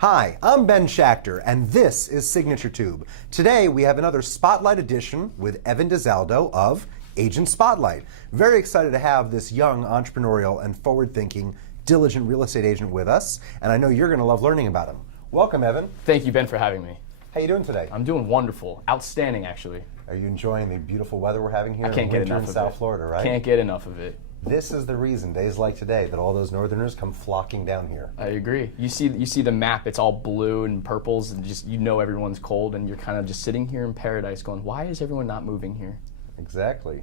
Hi, I'm Ben Schachter, and this is Signature Tube. Today we have another Spotlight edition with Evan Dezaldo of Agent Spotlight. Very excited to have this young, entrepreneurial, and forward-thinking, diligent real estate agent with us, and I know you're going to love learning about him. Welcome, Evan. Thank you, Ben, for having me. How you doing today? I'm doing wonderful. Outstanding, actually. Are you enjoying the beautiful weather we're having here I can't get enough in of South it. Florida, right? Can't get enough of it. This is the reason, days like today, that all those northerners come flocking down here. I agree. You see the map, it's all blue and purples, and just everyone's cold, and you're kind of just sitting here in paradise going, why is everyone not moving here? Exactly.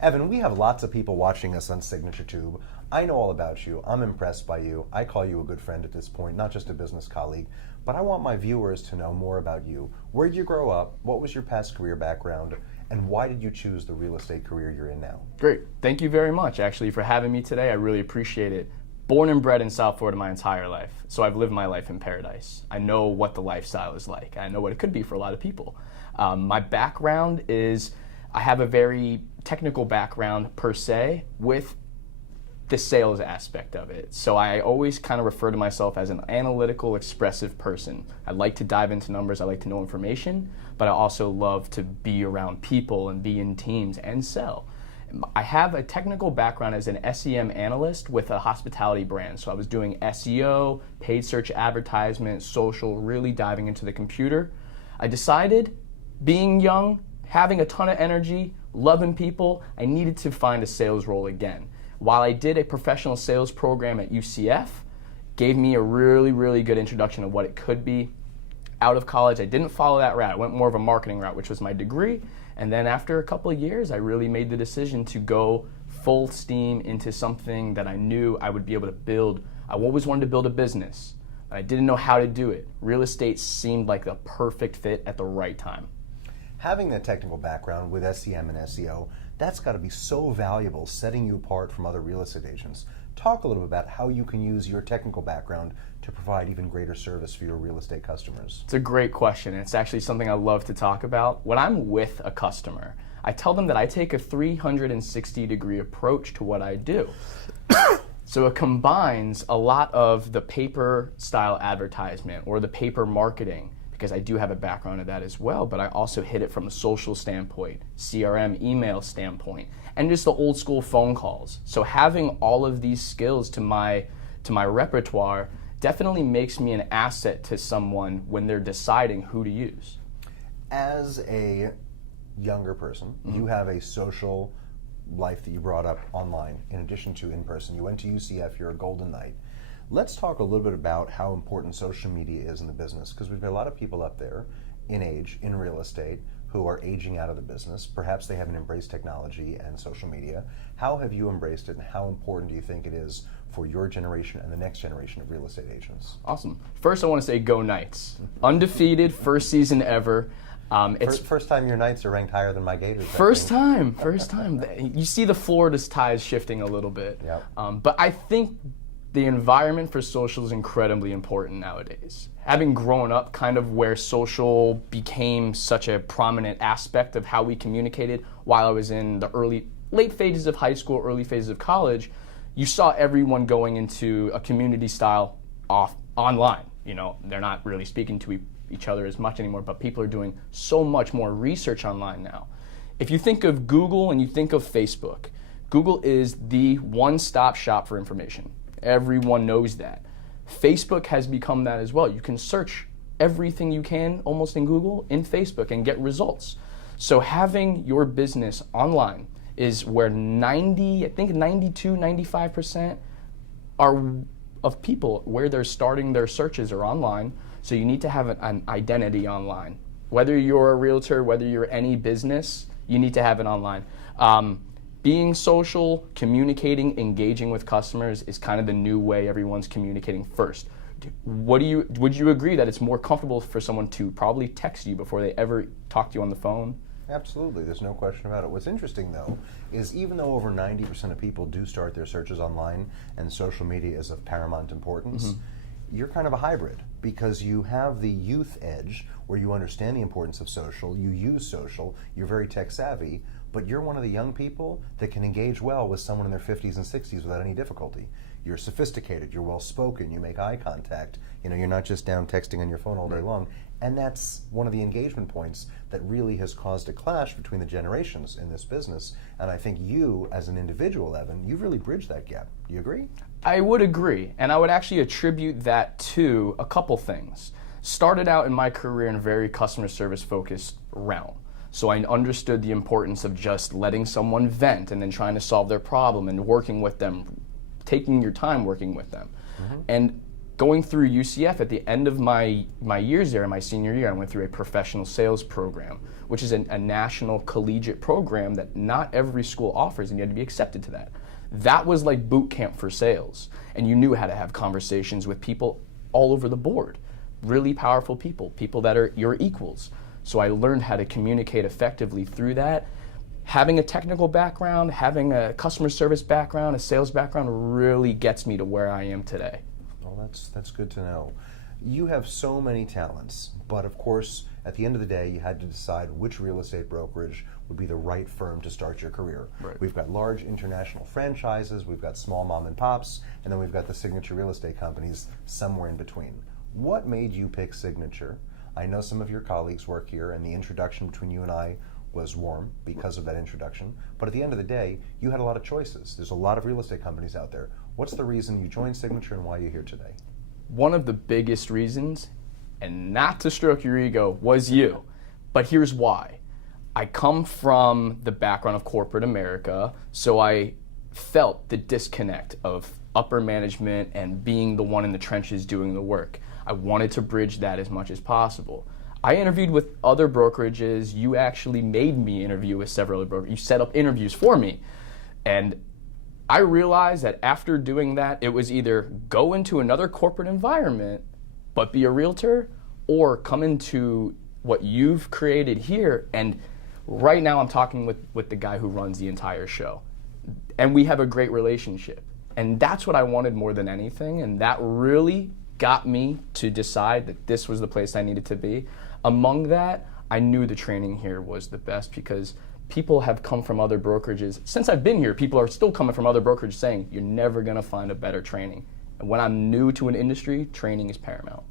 Evan, we have lots of people watching us on Signature Tube. I know all about you. I'm impressed by you. I call you a good friend at this point, not just a business colleague. But I want my viewers to know more about you. Where did you grow up? What was your past career background? And why did you choose the real estate career you're in now? Great. Thank you very much, actually, for having me today. I really appreciate it. Born and bred in South Florida my entire life, so I've lived my life in paradise. I know what the lifestyle is like. I know what it could be for a lot of people. My background is, I have a very technical background per se with the sales aspect of it. So I always kind of refer to myself as an analytical, expressive person. I like to dive into numbers, I like to know information, but I also love to be around people and be in teams and sell. I have a technical background as an SEM analyst with a hospitality brand. So I was doing SEO, paid search advertisement, social, really diving into the computer. I decided, being young, having a ton of energy, loving people, I needed to find a sales role again. While I did a professional sales program at UCF, gave me a really, really good introduction of what it could be. Out of college, I didn't follow that route. I went more of a marketing route, which was my degree. And then after a couple of years, I really made the decision to go full steam into something that I knew I would be able to build. I always wanted to build a business, but I didn't know how to do it. Real estate seemed like the perfect fit at the right time. Having that technical background with SEM and SEO, that's got to be so valuable, setting you apart from other real estate agents. Talk a little bit about how you can use your technical background to provide even greater service for your real estate customers. It's a great question. It's actually something I love to talk about. When I'm with a customer, I tell them that I take a 360-degree approach to what I do. So it combines a lot of the paper-style advertisement or the paper marketing, because I do have a background of that as well, but I also hit it from a social standpoint, CRM, email standpoint, and just the old school phone calls. So having all of these skills to my repertoire definitely makes me an asset to someone when they're deciding who to use. As a younger person, you have a social life that you brought up online in addition to in person. You went to UCF, you're a Golden Knight. Let's talk a little bit about how important social media is in the business, because we've got a lot of people up there in age, in real estate, who are aging out of the business. Perhaps they haven't embraced technology and social media. How have you embraced it, and how important do you think it is for your generation and the next generation of real estate agents? Awesome. First, I want to say go Knights. Undefeated, first season ever. First time your Knights are ranked higher than my Gators. First time. You see the Florida's ties shifting a little bit. Yep. But I think the environment for social is incredibly important nowadays. Having grown up kind of where social became such a prominent aspect of how we communicated while I was in the late phases of high school, early phases of college, you saw everyone going into a community style online. They're not really speaking to each other as much anymore, but people are doing so much more research online now. If you think of Google and you think of Facebook, Google is the one-stop shop for information. Everyone knows that. Facebook has become that as well. You can search everything you can almost in Google in Facebook and get results. So having your business online is where 92, 95% of people where they're starting their searches are online. So you need to have an identity online. Whether you're a realtor, whether you're any business, you need to have it online. Being social, communicating, engaging with customers is kind of the new way everyone's communicating first. Would you agree that it's more comfortable for someone to probably text you before they ever talk to you on the phone? Absolutely, there's no question about it. What's interesting, though, is even though over 90% of people do start their searches online and social media is of paramount importance, you're kind of a hybrid, because you have the youth edge where you understand the importance of social, you use social, you're very tech savvy, but you're one of the young people that can engage well with someone in their 50s and 60s without any difficulty. You're sophisticated, you're well-spoken, you make eye contact, you're not just down texting on your phone all day long. And that's one of the engagement points that really has caused a clash between the generations in this business. And I think you, as an individual, Evan, you've really bridged that gap. Do you agree? I would agree, and I would actually attribute that to a couple things. Started out in my career in a very customer service focused realm. So I understood the importance of just letting someone vent and then trying to solve their problem and working with them, taking your time working with them. And going through UCF at the end of my years there, in my senior year, I went through a professional sales program, which is a national collegiate program that not every school offers, and you had to be accepted to that. That was like boot camp for sales, and you knew how to have conversations with people all over the board, really powerful people, people that are your equals. So I learned how to communicate effectively through that. Having a technical background, having a customer service background, a sales background really gets me to where I am today. Well, that's good to know. You have so many talents, but of course, at the end of the day, you had to decide which real estate brokerage would be the right firm to start your career. Right. We've got large international franchises, we've got small mom and pops, and then we've got the signature real estate companies somewhere in between. What made you pick Signature? I know some of your colleagues work here, and the introduction between you and I was warm because of that introduction. But at the end of the day, you had a lot of choices. There's a lot of real estate companies out there. What's the reason you joined Signature and why you're here today? One of the biggest reasons, and not to stroke your ego, was you. But here's why. I come from the background of corporate America, so I felt the disconnect of upper management and being the one in the trenches doing the work. I wanted to bridge that as much as possible. I interviewed with other brokerages. You actually made me interview with several other brokerages. You set up interviews for me. And I realized that after doing that, it was either go into another corporate environment, but be a realtor, or come into what you've created here. And right now I'm talking with the guy who runs the entire show. And we have a great relationship. And that's what I wanted more than anything. And that really got me to decide that this was the place I needed to be. Among that, I knew the training here was the best because people have come from other brokerages. Since I've been here, people are still coming from other brokerages saying, you're never gonna find a better training. And when I'm new to an industry, training is paramount.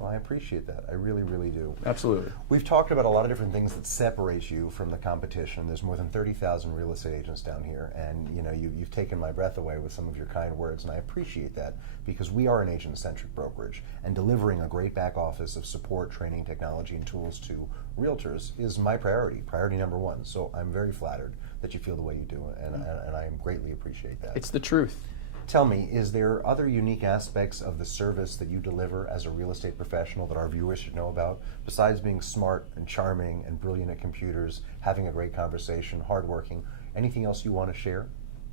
Well, I appreciate that. I really, really do. Absolutely. We've talked about a lot of different things that separate you from the competition. There's more than 30,000 real estate agents down here, and you've taken my breath away with some of your kind words, and I appreciate that because we are an agent-centric brokerage, and delivering a great back office of support, training, technology, and tools to realtors is my priority number one. So I'm very flattered that you feel the way you do, and I greatly appreciate that. It's the truth. Tell me, is there other unique aspects of the service that you deliver as a real estate professional that our viewers should know about, besides being smart and charming and brilliant at computers, having a great conversation, hardworking? Anything else you want to share?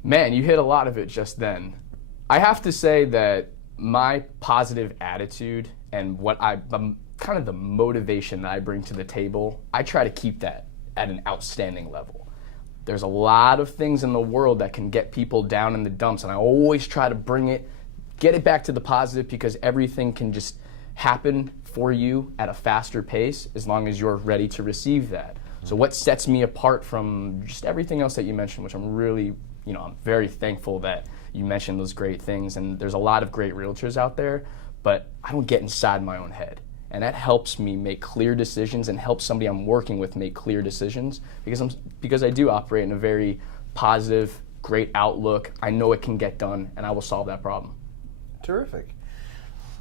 Man, you hit a lot of it just then. I have to say that my positive attitude and kind of the motivation that I bring to the table, I try to keep that at an outstanding level. There's a lot of things in the world that can get people down in the dumps, and I always try to get it back to the positive because everything can just happen for you at a faster pace as long as you're ready to receive that. So what sets me apart from just everything else that you mentioned, which I'm really, I'm very thankful that you mentioned those great things, and there's a lot of great realtors out there, but I don't get inside my own head. And that helps me make clear decisions and helps somebody I'm working with make clear decisions because I do operate in a very positive, great outlook. I know it can get done, and I will solve that problem. Terrific.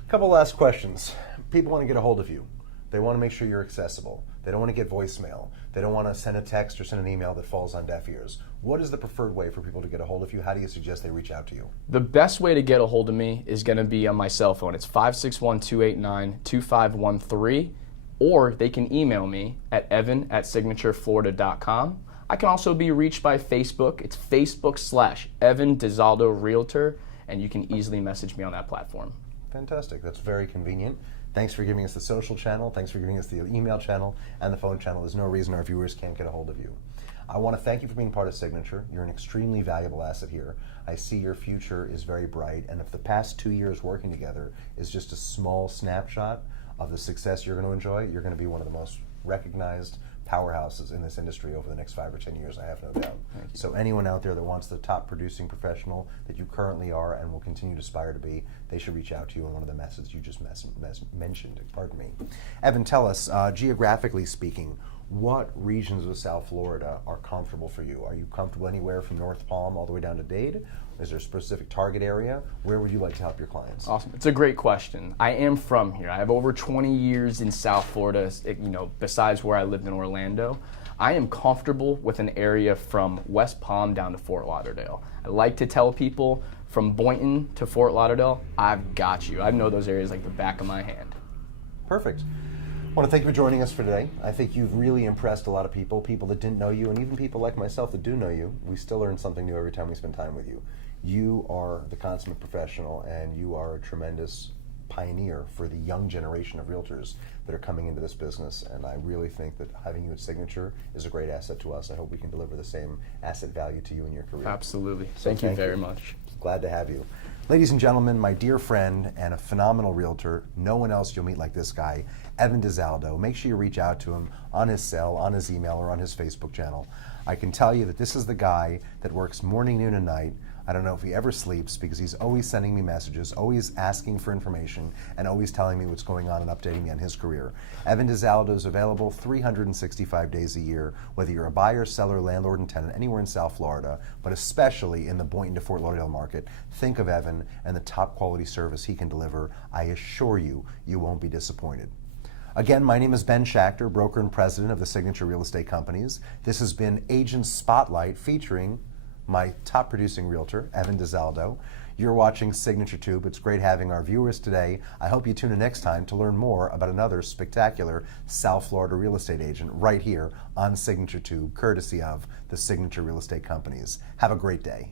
A couple last questions. People want to get a hold of you. They want to make sure you're accessible. They don't want to get voicemail. They don't want to send a text or send an email that falls on deaf ears. What is the preferred way for people to get a hold of you? How do you suggest they reach out to you? The best way to get a hold of me is going to be on my cell phone. It's 561-289-2513, or they can email me at evan@signatureflorida.com. I can also be reached by Facebook. It's Facebook/Evan Dezaldo Realtor, and you can easily message me on that platform. Fantastic. That's very convenient. Thanks for giving us the social channel. Thanks for giving us the email channel and the phone channel. There's no reason our viewers can't get a hold of you. I want to thank you for being part of Signature. You're an extremely valuable asset here. I see your future is very bright, and if the past 2 years working together is just a small snapshot of the success you're going to enjoy, you're going to be one of the most recognized, powerhouses in this industry over the next 5 or 10 years, I have no doubt. So anyone out there that wants the top producing professional that you currently are and will continue to aspire to be, they should reach out to you in one of the methods you just mentioned. Pardon me. Evan, tell us, geographically speaking, what regions of South Florida are comfortable for you? Are you comfortable anywhere from North Palm all the way down to Dade? Is there a specific target area? Where would you like to help your clients? Awesome. It's a great question. I am from here. I have over 20 years in South Florida, besides where I lived in Orlando. I am comfortable with an area from West Palm down to Fort Lauderdale. I like to tell people from Boynton to Fort Lauderdale, I've got you. I know those areas like the back of my hand. Perfect. I want to thank you for joining us for today. I think you've really impressed a lot of people that didn't know you, and even people like myself that do know you. We still learn something new every time we spend time with you. You are the consummate professional, and you are a tremendous pioneer for the young generation of realtors that are coming into this business, and I really think that having you at Signature is a great asset to us. I hope we can deliver the same asset value to you in your career. Absolutely. Thank you very much. Glad to have you. Ladies and gentlemen, my dear friend and a phenomenal realtor, no one else you'll meet like this guy, Evan Dezaldo. Make sure you reach out to him on his cell, on his email, or on his Facebook channel. I can tell you that this is the guy that works morning, noon, and night. I don't know if he ever sleeps because he's always sending me messages, always asking for information, and always telling me what's going on and updating me on his career. Evan Dezaldo is available 365 days a year, whether you're a buyer, seller, landlord, and tenant anywhere in South Florida, but especially in the Boynton to Fort Lauderdale market. Think of Evan and the top quality service he can deliver. I assure you, you won't be disappointed. Again, my name is Ben Schachter, broker and president of the Signature Real Estate Companies. This has been Agent Spotlight featuring my top producing realtor, Evan Dezaldo. You're watching Signature Tube. It's great having our viewers today. I hope you tune in next time to learn more about another spectacular South Florida real estate agent right here on Signature Tube, courtesy of the Signature Real Estate Companies. Have a great day.